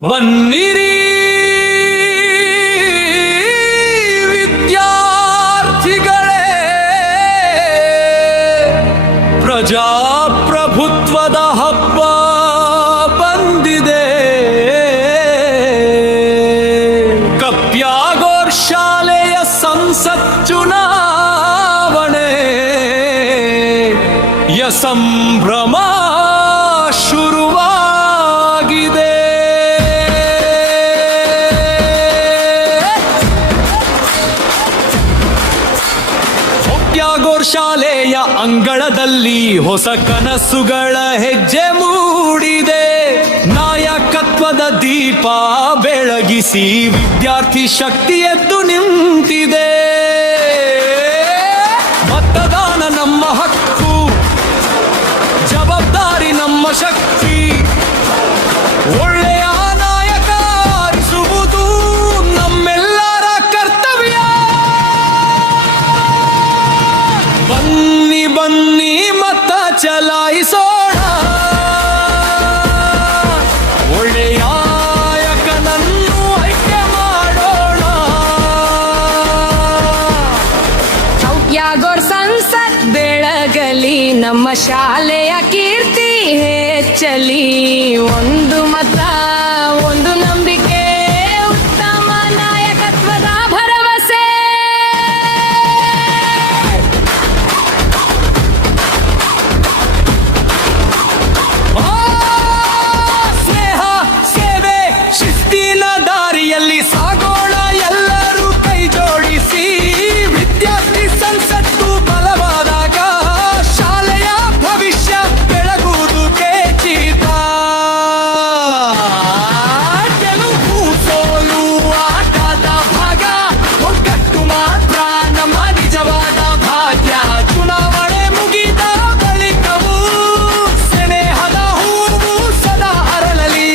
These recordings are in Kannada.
ಬನ್ನಿರಿ ವಿದ್ಯಾರ್ಥಿಗಳೇ, ಪ್ರಜಾಪ್ರಭುತ್ವದ ಹಬ್ಬ ಬಂದಿದೆ. ಕಪ್ಯಾಗೋರ್ ಶಾಲೆಯ ಸಂಸತ್ ಚುನಾವಣೆಯ ಸಂಭ್ರಮ ಶುರುವಾಗಿದೆ. ಕಪ್ಯಾಗೋರ್ ಶಾಲೆಯ ಅಂಗಳದಲ್ಲಿ ಹೊಸ ಕನಸುಗಳ ಹೆಜ್ಜೆ ಮೂಡಿದೆ. ನಾಯಕತ್ವದ ದೀಪ ಬೆಳಗಿಸಿ ವಿದ್ಯಾರ್ಥಿ ಶಕ್ತಿ ಎದ್ದು ನಿಂತಿದೆ. ಮತದಾನ ನಮ್ಮ ಹಕ್ಕು, ಜವಾಬ್ದಾರಿ ನಮ್ಮ ಶಕ್ತಿ. ಒಳ್ಳೆಯ ನಾಯಕ ಆರಿಸುವುದು ನಮ್ಮೆಲ್ಲರ ಕರ್ತವ್ಯ. ಬನ್ನಿ ಬನ್ನಿ ಮತ ಚಲಾಯಿಸೋಣ, ಒಳ್ಳೆಯ ನಾಯಕನನ್ನು ಆಯ್ಕೆ ಮಾಡೋಣ. ಕಪ್ಯಾಗೋರ್ ಸಂಸತ್ ಬೆಳಗಲಿ, ನಮ್ಮ ಶಾಲೆಯ ಕೀರ್ತಿ ಹೆಚ್ಚಲಿ. ಒಂದು ಮತ ಒಂದು ನಂಬಿಕೆ, ಉತ್ತಮ ನಾಯಕತ್ವದ ಭರವಸೆ. ಸ್ನೇಹ ಸೇವೆ ಶಿಸ್ತಿನ ದಾರಿಯಲ್ಲಿ ಸಾಗೋಣ, ಎಲ್ಲರೂ ಕೈ ಜೋಡಿಸಿ. ವಿದ್ಯಾರ್ಥಿ ಸಂಸತ್ತು ಬಲವಾದಾಗ ಶಾಲೆಯ ಭವಿಷ್ಯ ಬೆಳಗುವುದು ಖಚಿತ. ಗೆಲುವು ಸೋಲು ಆಟದ ಭಾಗ, ಒಗ್ಗಟ್ಟು ಮಾತ್ರ ನಮ್ಮ ನಿಜವಾದ ಭಾಗ್ಯ. ಚುನಾವಣೆ ಮುಗಿದ ಬಳಿಕವೂ ಸ್ನೇಹದ ಹೂವು ಸದಾ ಅರಳಲಿ.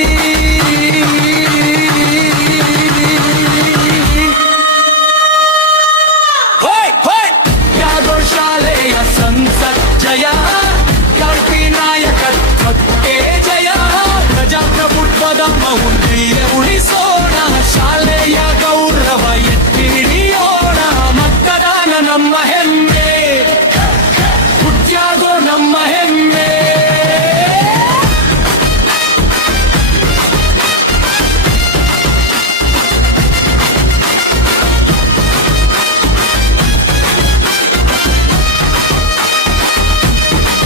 ಹೋಯ್ ಹೋಯ್ ಕಪ್ಯಾಗೋರ್ ಶಾಲೆಯ ಸಂಸತ್ ಜಯ, ಕರ್ಪಿ ನಾಯಕತ್ವಕ್ಕೆ ಜಯ. ಪ್ರಜಾಪ್ರಭುತ್ವದ ಮೌಲ್ಯ ಉಳಿಸೋಣ, ಶಾಲೆಯ ಗೌರವ ಎತ್ತಿ ಹಿಡಿಯೋಣ. ಮತದಾನ ನಮ್ಮ ಹೆಮ್ಮೆ, ಹುಟ್ಟ್ಯಾಗೋ ನಮ್ಮ ಹೆಮ್ಮೆ.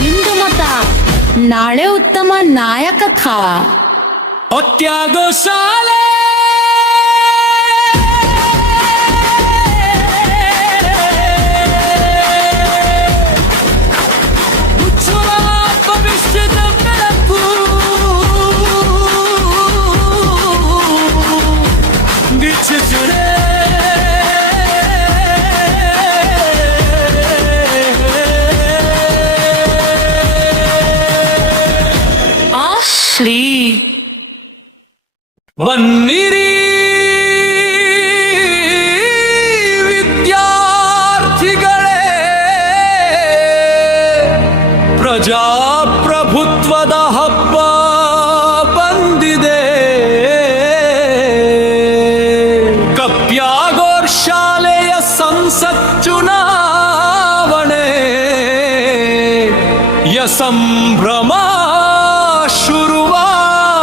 ಇಂದು ಮತ ನಾಳೆ ಉತ್ತಮ ನಾಯಕತ್ವ. ಹೊತ್ಯಾಗೋ ಶಾಲೆ, ಉಜ್ವಲ ಭವಿಷ್ಯದ ಬೆಳಕು. ದಿಚ್ಚಿಸುರೆ ಶ್ರೀ ಬನ್ನಿರಿ ವಿದ್ಯಾರ್ಥಿಗಳೇ, ಪ್ರಜಾಪ್ರಭುತ್ವದ ಹಬ್ಬ ಬಂದಿದೆ. ಕಪ್ಯಾಗೋರ್ ಶಾಲೆಯ ಸಂಸತ್ ಚುನಾವಣೆಯ ಸಂಭ್ರಮ ಶುರುವಾಗಿದೆ.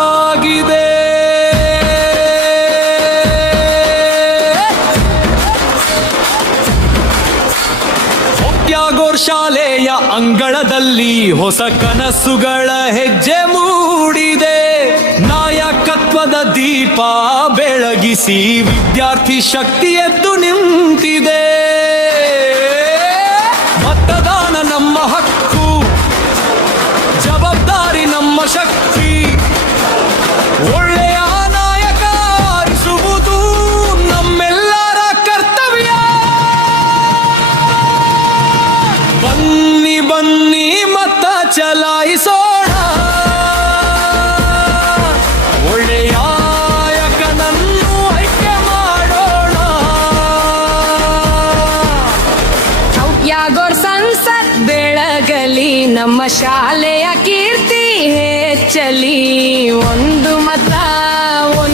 ಕಪ್ಯಾಗೋರ್ ಶಾಲೆಯ ಅಂಗಳದಲ್ಲಿ ಹೊಸ ಕನಸುಗಳ ಹೆಜ್ಜೆ ಮೂಡಿದೆ. ನಾಯಕತ್ವದ ದೀಪ ಬೆಳಗಿಸಿ ವಿದ್ಯಾರ್ಥಿ ಶಕ್ತಿ ಎದ್ದು ನಿಂತಿದೆ. ಮತದಾನ ನಮ್ಮ ಹಕ್ಕು, ಜವಾಬ್ದಾರಿ ನಮ್ಮ ಶಕ್ತಿ. ಒಳ್ಳೆಯ ನಾಯಕ ಆರಿಸುವುದು ನಮ್ಮೆಲ್ಲರ ಕರ್ತವ್ಯ. ಬನ್ನಿ ಬನ್ನಿ ಮತ ಚಲಾಯಿಸೋಣ, ಒಳ್ಳೆಯ ನಾಯಕನನ್ನು ಆಯ್ಕೆ ಮಾಡೋಣ. ಕಪ್ಯಾಗೋರ್ ಸಂಸತ್ ಬೆಳಗಲಿ, ನಮ್ಮ ಶಾಲೆಯ ಕೀರ್ತಿ ಹೆಚ್ಚಲಿ. ಒಂದು ಮತ ಒಂದು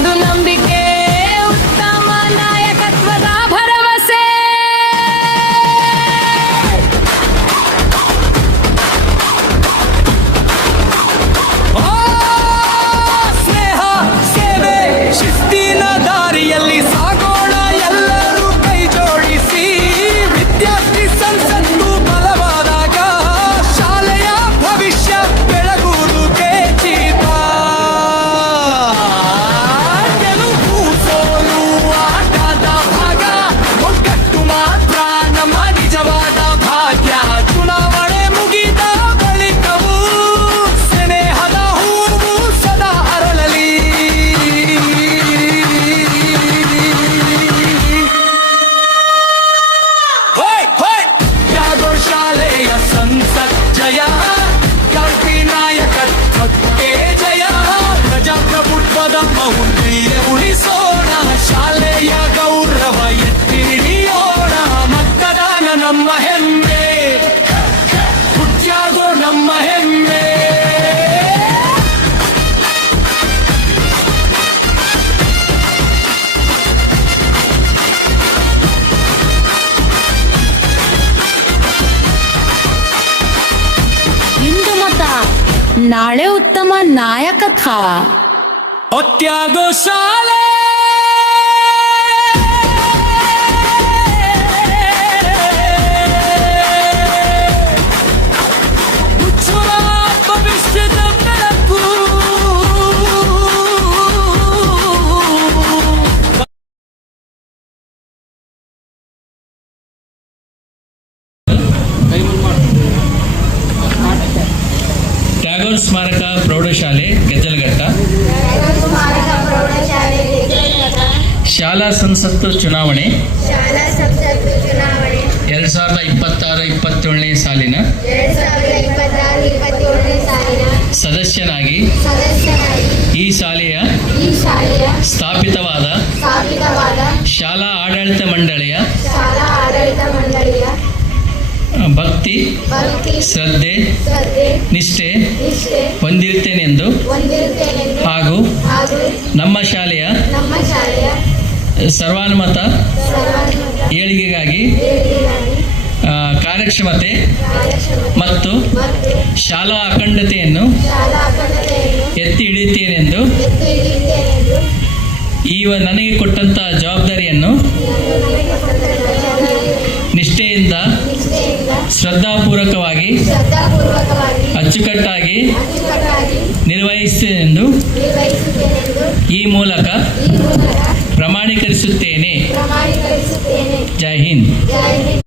ಸೀರೆ ಉಳಿಸೋಣ ಶಾಲೆಯ ಗೌರವ ಎತ್ತಿ ಹಿಡಿಯೋಣ ಮತದಾನ ನಮ್ಮ ಹೆಮ್ಮೆ ಹುಟ್ಟ್ಯಾಗೋ ನಮ್ಮ ಹೆಮ್ಮೆ ಇಂದು ಮತ ನಾಳೆ ಉತ್ತಮ ನಾಯಕತ್ವ ಹೊಟ್ಟ್ಯಾಗೋ ಶಾಲೆ ಉಜ್ವಲ ಭವಿಷ್ಯದ ಬೆಳಕು ಟ್ಯಾಗೋರ್ ಸ್ಮಾರಕ ಪ್ರೌಢಶಾಲೆ ಗೆಜ್ಜಲಘಟ್ಟ ಶಾಲಾ ಸಂಸತ್ತು ಚುನಾವಣೆ 2026-27ನೇ ಸಾಲಿನ ಸದಸ್ಯನಾಗಿ ಈ ಶಾಲೆಯ ಸ್ಥಾಪಿತವಾದ ಶಾಲಾ ಆಡಳಿತ ಮಂಡಳಿಯ ಭಕ್ತಿ ಶ್ರದ್ಧೆ ನಿಷ್ಠೆ ಹೊಂದಿರುತ್ತೇನೆಂದು ಹಾಗೂ ನಮ್ಮ ಶಾಲೆಯ ಸರ್ವಾನುಮತ ಏಳಿಗೆಗಾಗಿ ಕಾರ್ಯಕ್ಷಮತೆ ಮತ್ತು ಶಾಲಾ ಅಖಂಡತೆಯನ್ನು ಎತ್ತಿ ಹಿಡಿಯುತ್ತೇನೆಂದು ನನಗೆ ಕೊಟ್ಟಂತ ಜವಾಬ್ದಾರಿಯನ್ನು ನಿಷ್ಠೆಯಿಂದ ಶ್ರದ್ಧಾಪೂರ್ವಕವಾಗಿ ಅಚ್ಚುಕಟ್ಟಾಗಿ ನಿರ್ವಹಿಸುತ್ತೇನೆಂದು ಈ ಮೂಲಕ ಪ್ರಮಾಣೀಕರಿಸುತ್ತೇನೆ. ಜೈ ಹಿಂದ್.